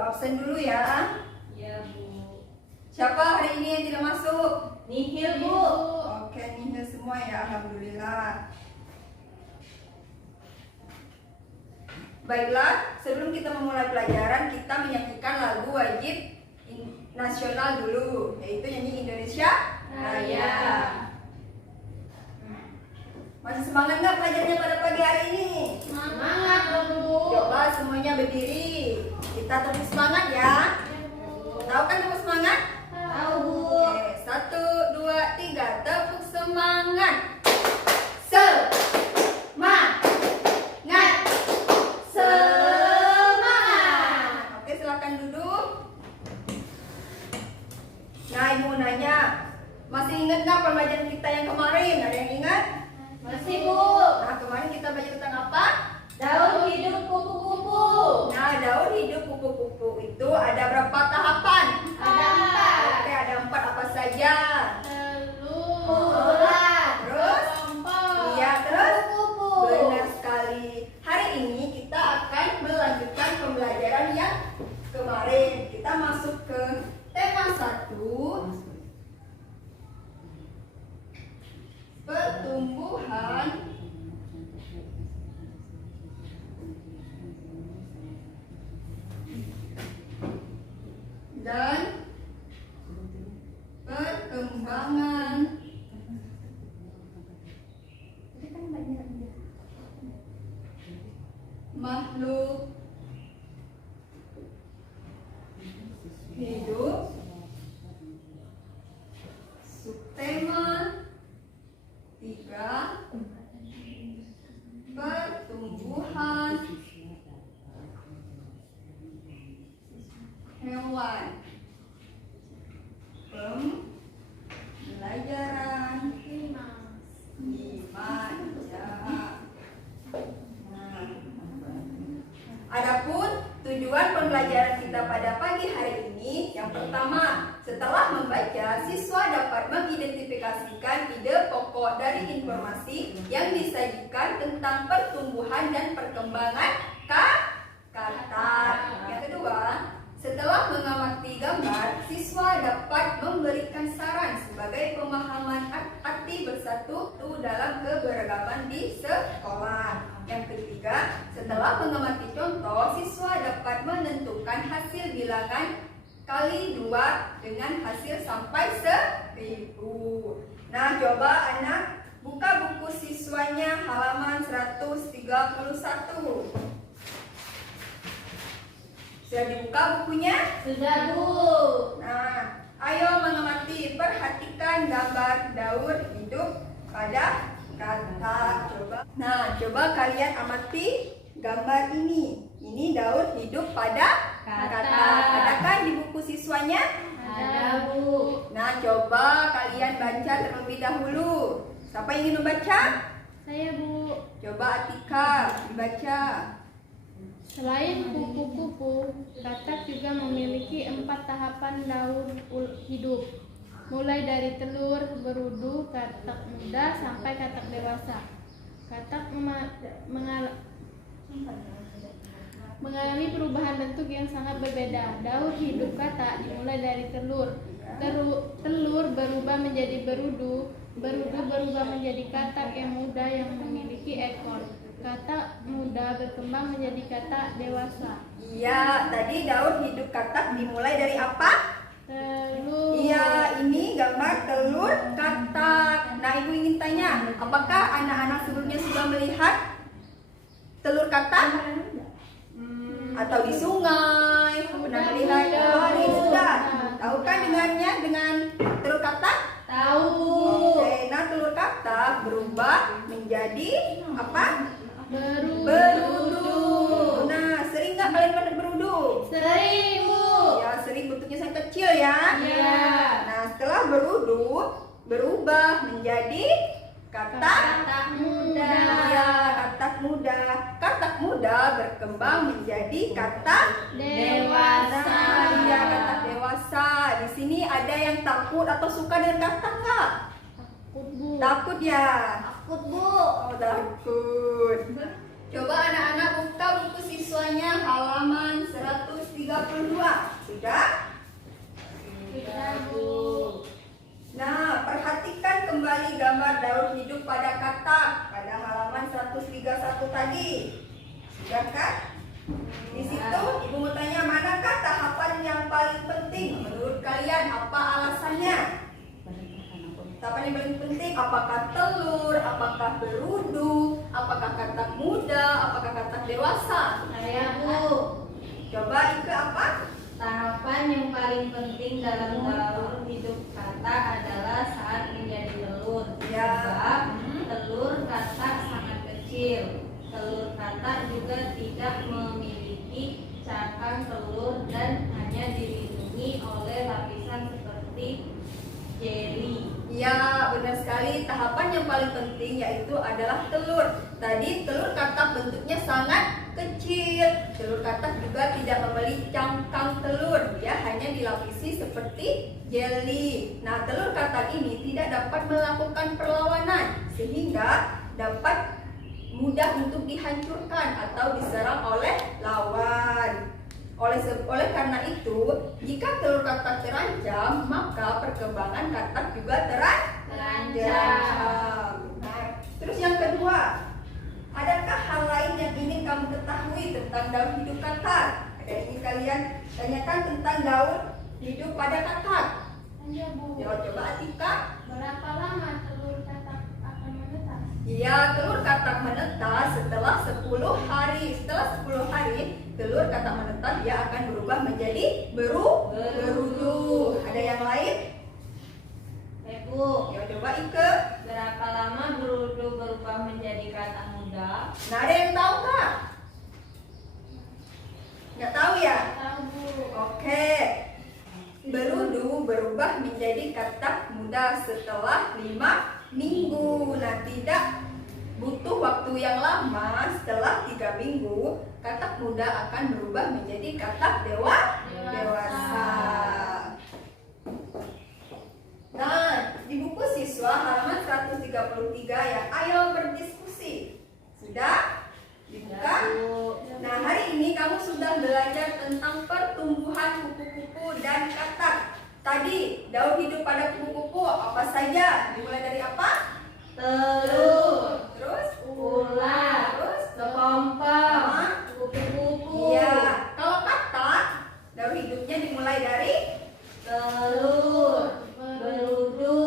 absen dulu ya. Iya, Bu. Siapa hari ini yang tidak masuk? Nihil, Bu. Oke, nihil semua ya, alhamdulillah. Baiklah, sebelum kita memulai pelajaran, kita menyanyikan lagu wajib nasional dulu, yaitu nyanyi Indonesia Raya. Masih semangat nggak belajarnya pada pagi hari ini? Semangat dong, Bu. Coba semuanya berdiri. Kita terus semangat ya. Tahu kan tepuk semangat? Tahu, Bu. Oke, 1, 2, 3, tepuk semangat. Semangat. Semangat. Oke, silakan duduk. Nah, ibu nanya, masih ingat nggak pembelajaran kita yang kemarin? Ada yang ingat? Masih, Bu. Nah, kemarin kita belajar tentang apa? Daun hidup kupu-kupu. Nah, daun hidup kupu-kupu itu ada berapa tahapan? Ada 4. Oke, ada 4 apa saja? Telur. Terus? Kelompok. Iya, terus? Kupu-kupu. Benar sekali. Hari ini kita akan melanjutkan pembelajaran yang kemarin. Kita masuk ke tema 1. Pertumbuhan dan perkembangan makhluk hidup. Subtema 3, pertumbuhan hewan. Pembelajaran 5 ya. Nah, adapun tujuan pembelajaran kita pada pagi hari ini, yang pertama, setelah membaca, siswa dapat mengidentifikasikan ide pokok dari informasi yang disajikan tentang pertumbuhan dan perkembangan kata. Yang kedua, setelah mengamati gambar, siswa dapat memberikan saran sebagai pemahaman arti bersatu dalam keberagaman di sekolah. Yang ketiga, setelah mengamati contoh, siswa dapat menentukan hasil bilangan kali 2 dengan hasil sampai 1000. Nah, coba anak buka buku siswanya halaman 131. Sudah dibuka bukunya? Sudah, Bu. Nah, ayo mengamati, perhatikan gambar daun hidup pada kata. Coba kalian amati gambar ini. Ini daun hidup pada kata. Adakah di buku siswanya? Ada, Bu. Nah, coba kalian baca terlebih dahulu. Siapa yang ingin membaca? Saya, Bu. Coba Atika dibaca. Selain kupu-kupu, katak juga memiliki 4 tahapan daur hidup, mulai dari telur, berudu, katak muda, sampai katak dewasa. Katak mengalami perubahan bentuk yang sangat berbeda. Daur hidup katak dimulai dari telur. Telur berubah menjadi berudu, berudu berubah menjadi katak yang muda yang memiliki ekor. Katak muda berkembang menjadi katak dewasa. Iya, tadi daun hidup katak dimulai dari apa? Telur. Iya, ini gambar telur katak. Nah, ibu ingin tanya, apakah anak-anak sebelumnya sudah melihat telur katak? Atau di sungai? Pernah melihat? Oh, ini sudah. Tahu kan dengan telur katak? Tahu, Bu. Oke, nah telur katak berubah menjadi apa? Berudu. Nah, sering nggak kalian pada berudu? Sering, Bu. Ya, sering bentuknya sangat kecil ya. Iya. Nah, setelah berudu berubah menjadi katak muda. Ya, katak muda. Katak muda berkembang menjadi katak Dewasa. Iya, katak dewasa. Di sini ada yang takut atau suka dengan katak nggak? Takut, Bu. Takut ya? Takut, Bu. Oh, takut. Coba anak-anak buka buku siswanya halaman 132. yang paling penting, apakah telur, apakah berudu, apakah katak muda, apakah katak dewasa? Saya Bu. Coba Ike apa? Tahapan yang paling penting dalam daur hidup katak adalah saat menjadi telur. Ya. Sebab telur katak sangat kecil. Telur katak juga tidak memiliki cangkang telur dan hanya dilindungi oleh lapisan seperti jeli. Ya, benar sekali. Tahapan yang paling penting yaitu adalah telur. Tadi telur katak bentuknya sangat kecil. Telur katak juga tidak memiliki cangkang telur. Dia hanya dilapisi seperti jeli. Nah, telur katak ini tidak dapat melakukan perlawanan sehingga dapat mudah untuk dihancurkan atau diserang oleh lawan. Oleh karena itu, jika telur katak terancam, maka perkembangan katak juga terancam. Nah, terus yang kedua, adakah hal lain yang ingin kamu ketahui tentang daur hidup katak? Ada yang ingin kalian tanyakan tentang daur hidup pada katak? Iya Bu. Coba Atika. Berapa lama telur katak akan menetas? Iya, telur katak menetas setelah 10 hari. Setelah 10 hari, telur katak menetas dia akan berubah menjadi berudu. Ada yang lain? Bu, Ya, coba Ike. berapa lama berudu berubah menjadi katak muda? Nah, ada yang tahu nggak? Nggak tahu ya? Tahu Bu. Oke. Berudu berubah menjadi katak muda setelah 5 minggu. Nah, tidak butuh waktu yang lama. Setelah 3 minggu, katak muda akan berubah menjadi katak dewasa. Nah, di buku siswa halaman 133 ya, ayo berdiskusi. Sudah? Dibuka? Bu. Nah, hari ini kamu sudah belajar tentang pertumbuhan kupu-kupu dan katak. Tadi, daur hidup pada kupu-kupu apa saja? Dimulai dari apa? Telur, Terus? ular, Terus? kepompong, Sama? kupu-kupu, Iya. Kalau katak, daur hidupnya dimulai dari telur, berudu,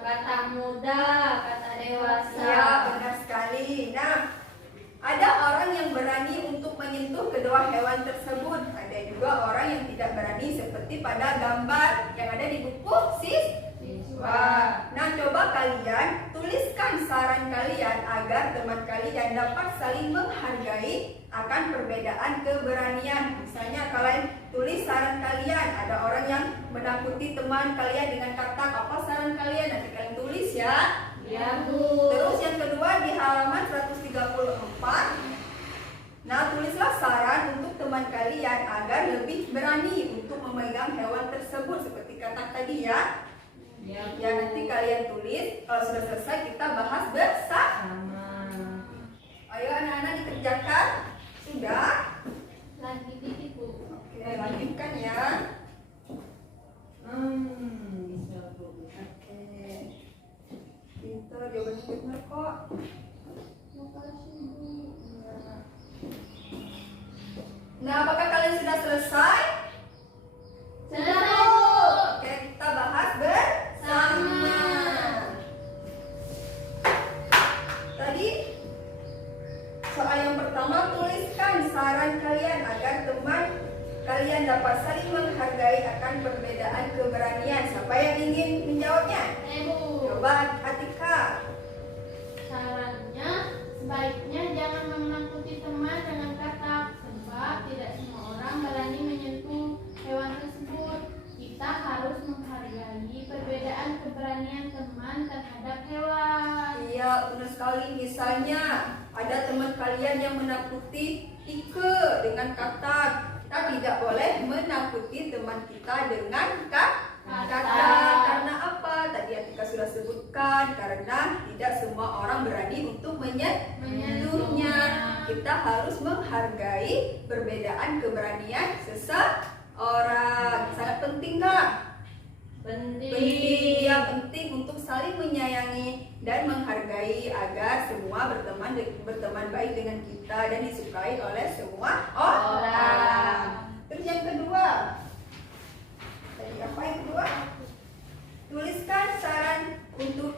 katak muda, katak dewasa. Iya, benar sekali. Nah, ada orang yang berani untuk menyentuh kedua hewan tersebut. Ada juga orang yang tidak berani seperti pada gambar yang ada di buku siswa. Nah, coba kalian tuliskan saran kalian agar teman kalian dapat saling menghargai akan perbedaan keberanian. Misalnya kalian tulis saran kalian, ada orang yang menakuti teman kalian dengan katak. Apa saran kalian? Nanti kalian tulis ya. Ya Bu. Terus yang kedua di halaman 134. Nah, tulislah saran untuk teman kalian agar lebih berani untuk memegang hewan tersebut seperti katak tadi ya. Ya, Ya, nanti kalian tulis. Kalau sudah selesai kita bahas bersama. sama. Ayo anak-anak dikerjakan. Sudah? Lagi titik Bu. Oke, lanjutkan ya. Bisa Bu. Oke. Pintar, jawabannya benar kok. Makasih Bu. Nah, apakah kalian sudah selesai? Selesai Bu. Oke, kita bahas bersama. Tadi soal yang pertama, tuliskan saran kalian agar teman kalian dapat saling menghargai akan perbedaan keberanian. Siapa yang ingin menjawabnya? Bu. Coba Atika. Sarannya sebaiknya jangan menakuti teman dengan katak sebab tidak semua orang berani menyentuh hewan tersebut. Kita harus menghargai perbedaan keberanian teman terhadap hewan. Iya, benar sekali. Misalnya ada teman kalian yang menakuti Ike dengan katak. Kita tidak boleh menakuti teman kita dengan katak. Karena apa? Tadi Atika sudah sebutkan, karena tidak semua orang berani untuk menyentuhnya. Kita harus menghargai perbedaan keberanian seseorang. Sangat penting nggak? Penting, ya penting untuk saling menyayangi dan menghargai agar semua berteman baik dengan kita dan disukai oleh semua orang. Terus yang kedua, tadi apa yang kedua? Tuliskan saran untuk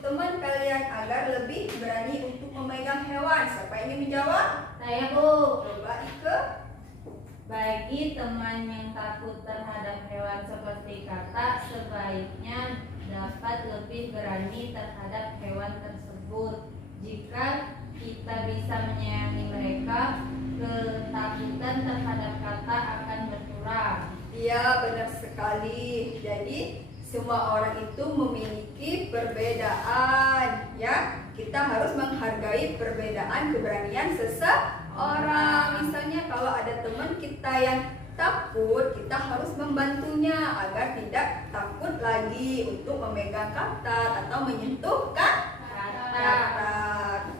Bagi teman yang takut terhadap hewan seperti katak, sebaiknya dapat lebih berani terhadap hewan tersebut. Jika kita bisa menyayangi mereka, ketakutan terhadap katak akan berkurang. Iya, benar sekali. Jadi semua orang itu memiliki perbedaan, ya. Kita harus menghargai perbedaan keberanian seseorang. Misalnya kalau ada teman kita yang takut, kita harus membantunya agar tidak takut lagi untuk memegang katak atau menyentuh katak.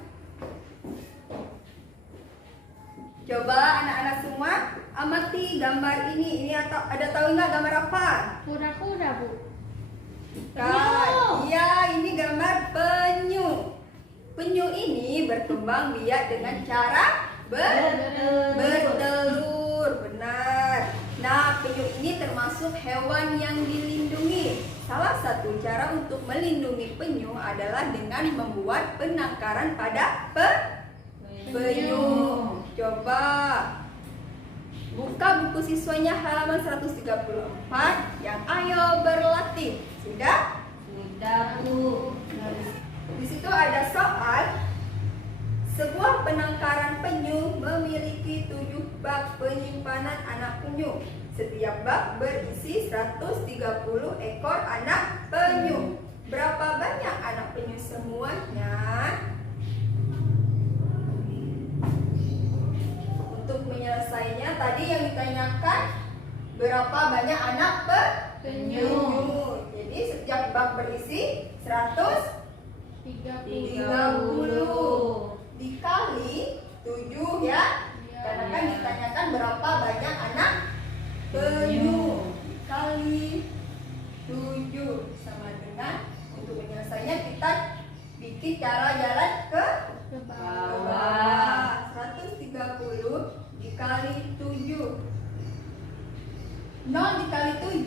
Coba anak-anak semua amati gambar ini. Ini ada tahu nggak gambar apa? Kura-kura, Bu. Iya, ini gambar penyu. Penyu ini berkembang biak dengan cara bertelur. Benar. Nah, penyu ini termasuk hewan yang dilindungi. Salah satu cara untuk melindungi penyu adalah dengan membuat penangkaran pada penyu. Coba buka buku siswanya halaman 134 yang ayo berlatih. Sudah? Sudah, Bu. Di situ ada soal. Sebuah penangkaran penyu memiliki 7 bak penyimpanan anak penyu. Setiap bak berisi 130 ekor anak penyu. Berapa banyak anak penyu semuanya? Untuk menyelesainya tadi yang ditanyakan berapa banyak anak penyu. Jadi setiap bak berisi 130 dikali 7 ya. Karena kan ditanyakan berapa banyak anak penyu. Dikali 7 sama dengan, untuk menyelesainya kita bikin cara jalan ke bawah. 130 dikali 7. 0 dikali 7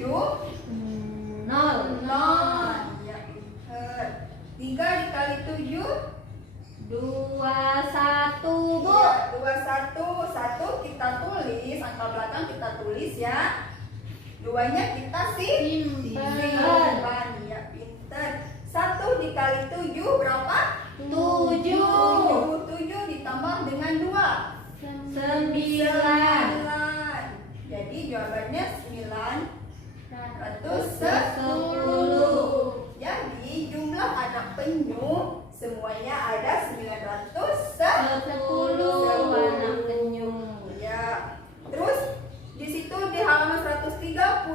Nol. 0. Ya, pinter. 3 dikali 7 21, Bu. ya, 21. 1 kita tulis, angka belakang kita tulis ya. 2-nya kita simpan. Ya, pinter. 1 dikali 7 berapa? 7. 7 ditambah dengan 2 9. Jadi jawabannya 910. Jadi jumlah anak penyu semuanya ada 910 anak penyu. Ya. Terus di situ di halaman 135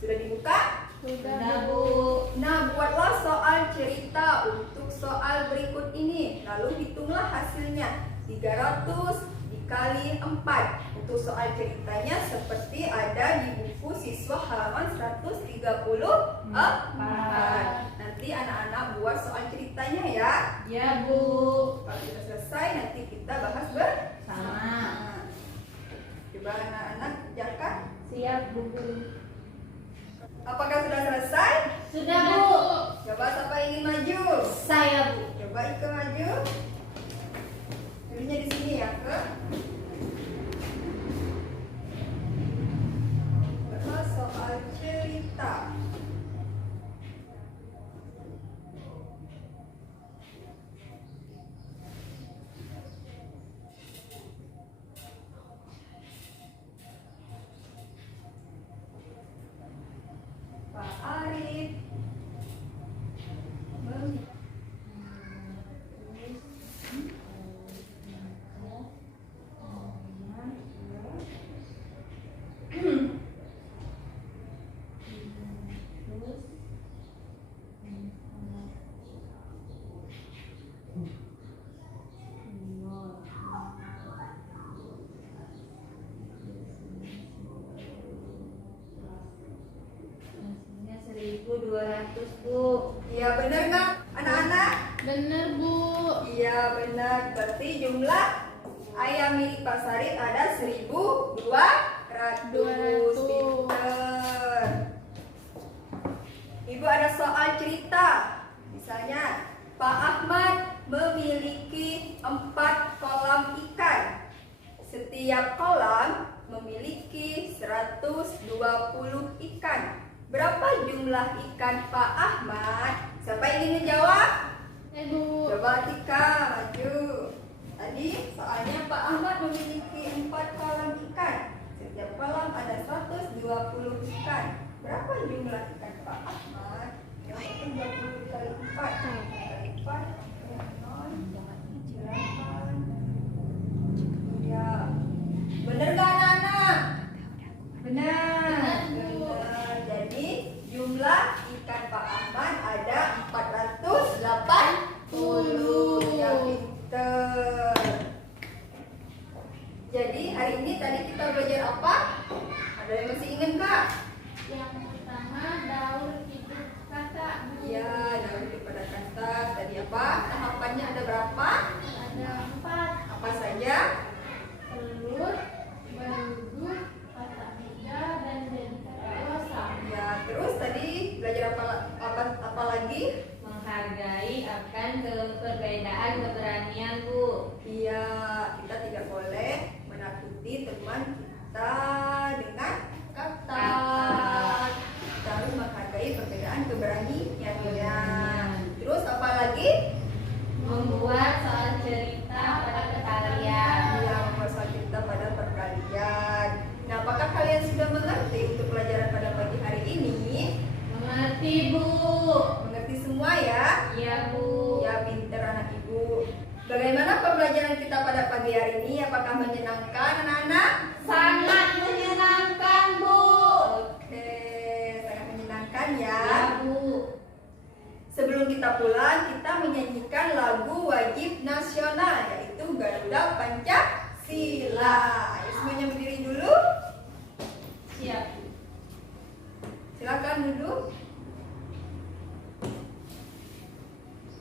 sudah dibuka? Sudah, Bu. Nah, buatlah soal cerita untuk soal berikut ini. Lalu hitunglah hasilnya. 300 dikali 4. Untuk soal ceritanya seperti ada di buku siswa halaman 134. Nanti anak-anak buat soal ceritanya ya. Ya, Bu. Kalau sudah selesai nanti kita bahas bersama. Sama. Coba anak-anak kerjakan. Siap, Bu. Apakah sudah selesai? Sudah, Bu. Coba siapa ingin maju? Saya, Bu. Coba Ika maju. Dirinya di sini ya, ke. Bahas soal cerita. Pak Arif. Hasilnya 1.200, Bu. Iya benar nggak anak-anak? Bener, Bu. Iya benar. Berarti jumlah ayam milik Pak Sarit ada 1.200. Pinter. Ibu ada soal cerita. Misalnya Pak Ahmad memiliki 4 kolam ikan. Setiap kolam memiliki 120 ikan. Berapa jumlah ikan Pak Ahmad? Siapa ingin menjawab? Bu. Coba Tika, maju. Tadi soalnya Pak Ahmad memiliki 4 kolam ikan. Setiap kolam ada 120 ikan. Berapa jumlah ikan Pak Ahmad? Yang 120 kali 4 kali 4 ya. Bener gak anak-anak? Benar. Jadi jumlah ikan Pak Ahmad ada 480. Ya pinter. Jadi hari ini tadi kita belajar apa? Ada yang masih ingat Kak? Yang pertama daur hidup kata, Bu. Iya, daur hidup pada kata. Tadi apa? Tahapannya ada berapa? Ada 4. Apa saja? Telur, berudu, kata meja, dan jadi kata dewasa. Ya, terus tadi belajar apa lagi? Menghargai akan perbedaan keberanian, Bu. Iya, kita tidak boleh menakuti teman kita dengan kata. Kita harus menghargai perbedaan keberanian. Terus apa lagi? Membuat soal cerita pada perkalian. Iya, membuat soal cerita pada perkalian. Nah, apakah kalian sudah mengerti untuk pelajaran pada pagi hari ini? Mengerti, Bu. Mengerti semua ya? Iya, Bu. Ya, pinter anak ibu. Bagaimana pembelajaran kita pada pagi hari ini? Apakah menyenangkan anak-anak? Sangat menyenangkan, Bu. Oke, sangat menyenangkan ya. Ya, Bu. Sebelum kita pulang, kita menyanyikan lagu wajib nasional, yaitu Garuda Pancasila. Ayo semuanya berdiri dulu. Siap. Silakan duduk.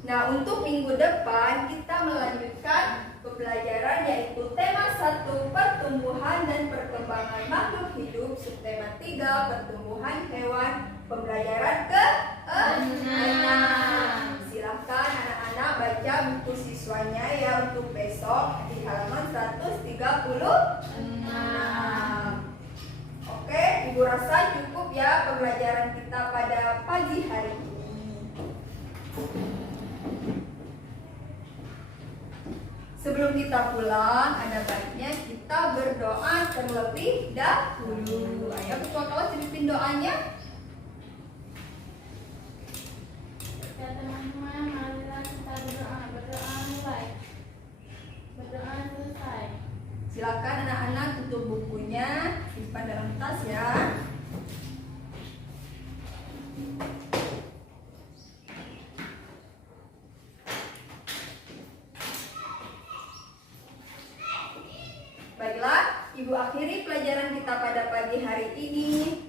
Nah, untuk minggu depan kita melanjutkan pembelajaran yaitu tema 1 pertumbuhan dan perkembangan makhluk hidup, subtema 3 pertumbuhan hewan, pembelajaran ke-6. Silahkan anak-anak baca buku siswanya ya untuk besok di halaman 136. Oke, Ibu rasa cukup ya pembelajaran kita pada pagi hari ini. Sebelum kita pulang, ada baiknya kita berdoa terlebih dahulu. Ayo ketua kelas pimpin doanya. Ya teman-teman, marilah kita berdoa. Berdoa mulai. Berdoa selesai. Silakan anak-anak tutup bukunya, simpan dalam tas ya. Baiklah, Ibu akhiri pelajaran kita pada pagi hari ini.